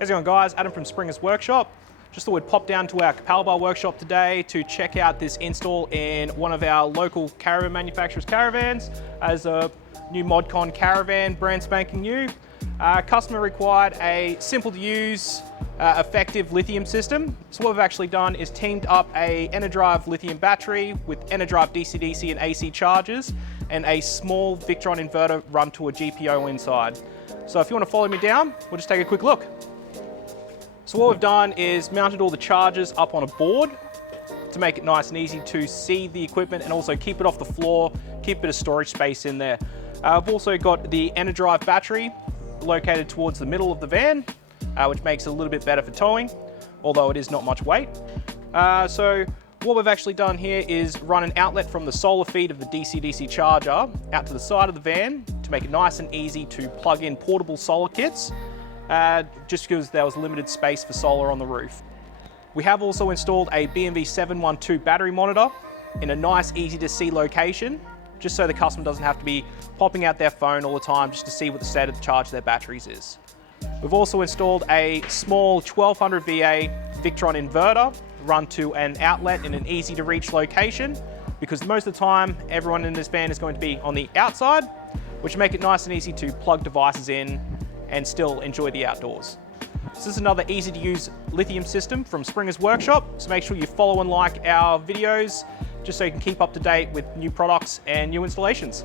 How's it going, guys? Adam from Springer's Workshop. Just thought we'd pop down to our Capalbar workshop today to check out this install in one of our local caravan manufacturers' caravans as a new ModCon caravan, brand spanking new. Customer required a simple to use, effective lithium system. So what we've actually done is teamed up a Enerdrive lithium battery with Enerdrive DC-DC and AC chargers and a small Victron inverter run to a GPO inside. So if you want to follow me down, we'll just take a quick look. So what we've done is mounted all the chargers up on a board to make it nice and easy to see the equipment and also keep it off the floor, keep a bit of storage space in there. I've also got the Enerdrive battery located towards the middle of the van, which makes it a little bit better for towing, although it is not much weight. So what we've actually done here is run an outlet from the solar feed of the DC-DC charger out to the side of the van to make it nice and easy to plug in portable solar kits, just because there was limited space for solar on the roof. We have also installed a BMW 712 battery monitor in a nice, easy to see location, just so the customer doesn't have to be popping out their phone all the time just to see what the state of the charge of their batteries is. We've also installed a small 1200 VA Victron inverter run to an outlet in an easy to reach location, because most of the time everyone in this van is going to be on the outside, which make it nice and easy to plug devices in and still enjoy the outdoors. This is another easy to use lithium system from Springer's Workshop, so make sure you follow and like our videos just so you can keep up to date with new products and new installations.